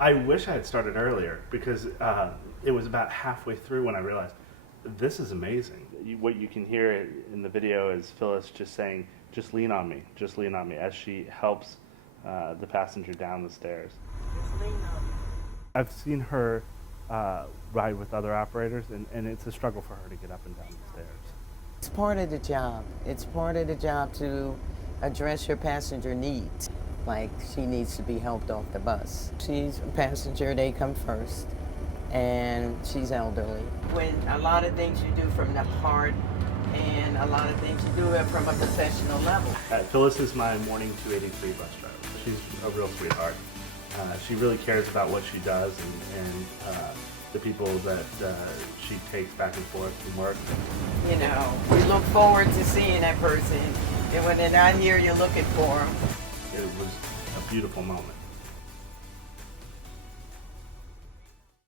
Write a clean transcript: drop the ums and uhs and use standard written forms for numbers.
I wish I had started earlier because it was about halfway through when I realized this is amazing. What you can hear in the video is Phyllis just saying, just lean on me, as she helps the passenger down the stairs. Just lean on me. I've seen her ride with other operators, and it's a struggle for her to get up and down the stairs. It's part of the job. It's part of the job to address your passenger needs. Like, she needs to be helped off the bus. She's a passenger, they come first, and she's elderly. When a lot of things you do from the heart, and a lot of things you do from a professional level. Phyllis is my morning 283 bus driver. She's a real sweetheart. She really cares about what she does and the people that she takes back and forth from work. You know, we look forward to seeing that person, and when they're not here, you're looking for them. It was a beautiful moment.